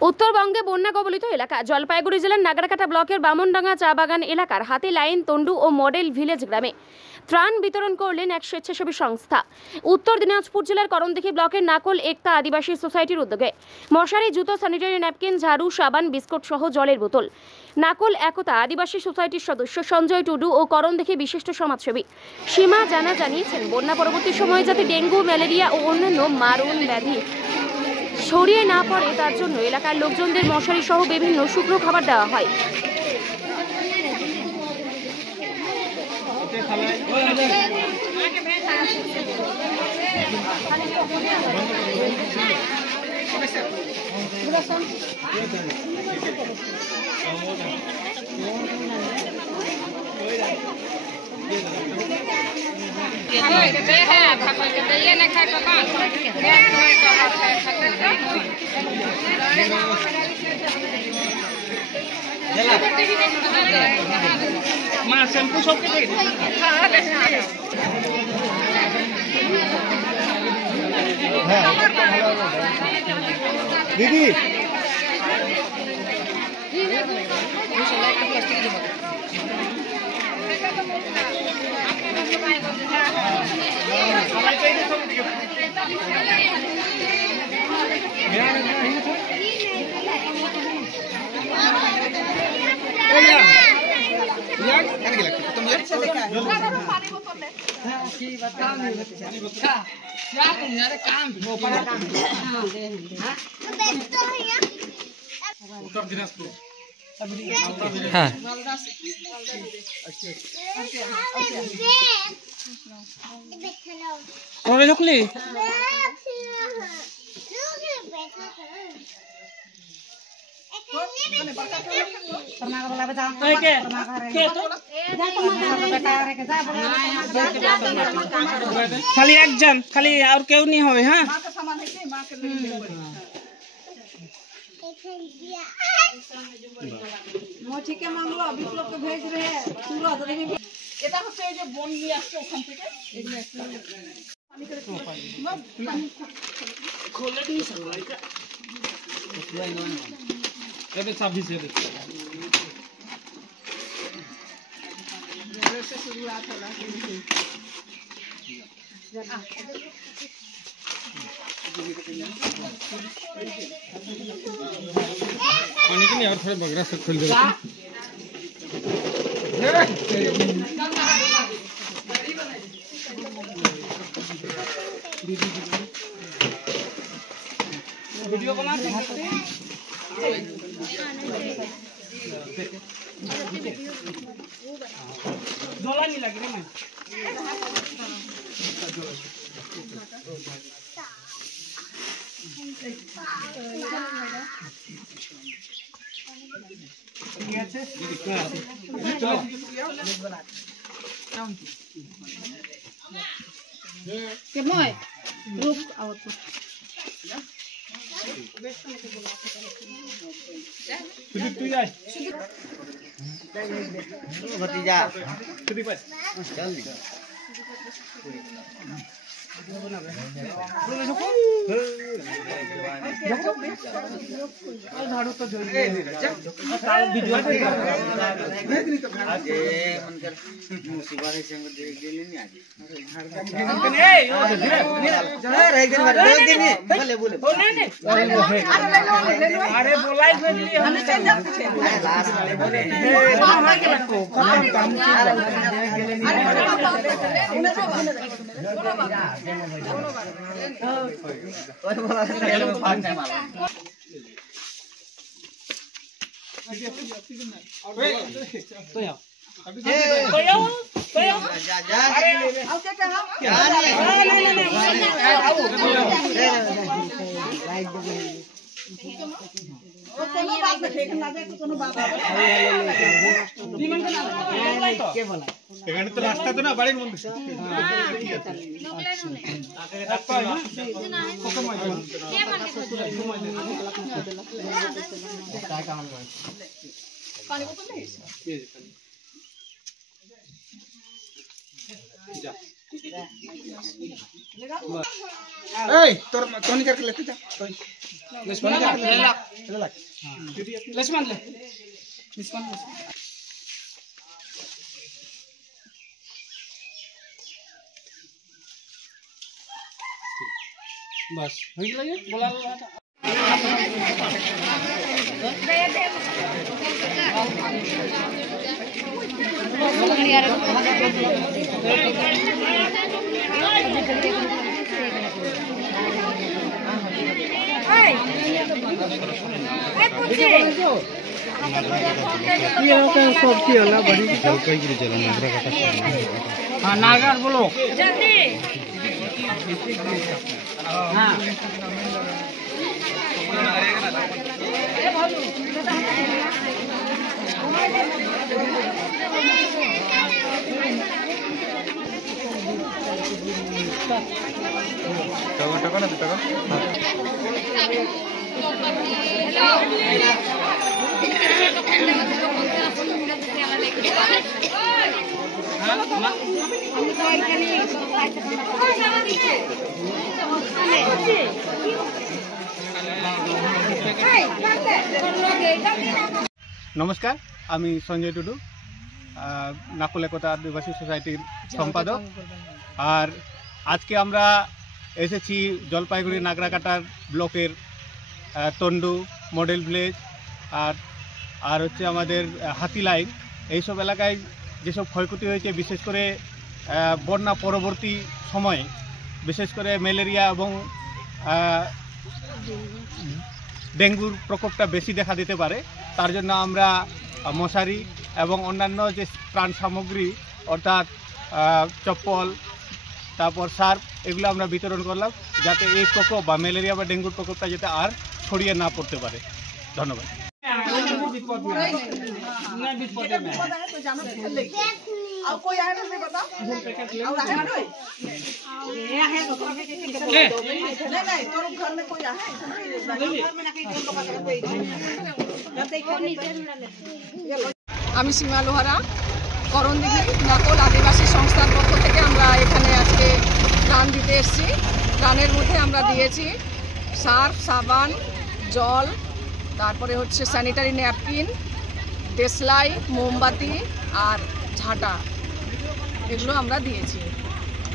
উত্তরবঙ্গে বন্যা কবলিত এলাকা জলপাইগুড়ি জেলার নাগরাকাটা ব্লকের বামনডাঙ্গা চা বাগান এলাকার হাতি লাইন তন্ডু ও মডেল ভিলেজ গ্রামে ত্রাণ বিতরণ করলেন এক স্বেচ্ছাসেবী সংস্থা। উত্তর দিনাজপুর জেলার করণদিঘি ব্লকের নাকল একতা আদিবাসী সোসাইটির উদ্যোগে মশারি, জুতো, স্যানিটারি ন্যাপকিন, ঝাড়ু, সাবান, বিস্কুট সহ জলের বোতল। নাকল একতা আদিবাসী সোসাইটির সদস্য সঞ্জয় টুডু ও করণদিঘি বিশিষ্ট সমাজসেবী সীমা জানা জানিয়েছেন, বন্যা পরবর্তী সময়ে যাতে ডেঙ্গু, ম্যালেরিয়া ও অন্যান্য মারণ ব্যাধি ছড়িয়ে না পড়ে তার জন্য এলাকার লোকজনদের মশারি সহ বিভিন্ন শুকনো খাবার দেওয়া হয়। दीदी हाँ रखली खाली एक जन खाली और क्यों नहीं हो हाँ ঠিকই মাংলো বিপ্লবকে ভেজ রে তুলো এটা হচ্ছে এই যে বন নিয়ে আসছে ওখান থেকে এগুলো পানি করে খোলে দিয়ে সবাইটা ଏବେ 26 ରେ से शुरुआत होला पानी के नहीं और थोड़ा बगरा से खोल दे वीडियो बना सकते हैं झोला नहीं लगी ना मैं কেমন রূপ আওত भतीजा जल्दी झाड़ू तो अरे बोला কোনো বাত না ঠিক না দেখো কোনো বাবা কে বলা এখানে তো রাস্তা তো না বাড়ির মধ্যে ঠিক আছে পানি বোতল নেই जा এই তোর টনিকার কে লেতে যা লক্ষ্মণ ले बस हो गया ये बोला हाँ नागर बोलो हाँ टका ना टका नमस्कार আমি সঞ্জয় টুডু নাকুলেকতা আদিবাসী সোসাইটির সম্পাদক আর আজকে আমরা এসেছি জলপাইগুড়ি নাগরাকাটার ব্লকের তন্ডু মডেল ভিলেজ আর হচ্ছে আমাদের হাতি লাইন এইসব এলাকায় যেসব ক্ষয়ক্ষতি হয়েছে বিশেষ করে বন্যা পরবর্তী সময়ে বিশেষ করে ম্যালেরিয়া এবং ডেঙ্গুর প্রকোপটা বেশি দেখা দিতে পারে তার জন্য আমরা মশারি এবং অন্যান্য যে ত্রাণ সামগ্রী অর্থাৎ চপ্পল তারপর সার্ফ এগুলো আমরা বিতরণ করলাম যাতে এই প্রকোপ বা ম্যালেরিয়া বা ডেঙ্গুর প্রকোপটা যাতে আর ছড়িয়ে না পড়তে পারে ধন্যবাদ আমি সীমা লোহারা করণদিঘি নকল আদিবাসী সংস্থার পক্ষ থেকে আমরা এখানে আজকে ত্রাণ দিতে এসেছি। ত্রাণের মধ্যে আমরা দিয়েছি সার্ফ সাবান জল তারপরে হচ্ছে স্যানিটারি ন্যাপকিন দেশলাই মোমবাতি আর ঝাঁটা এগুলো আমরা দিয়েছি।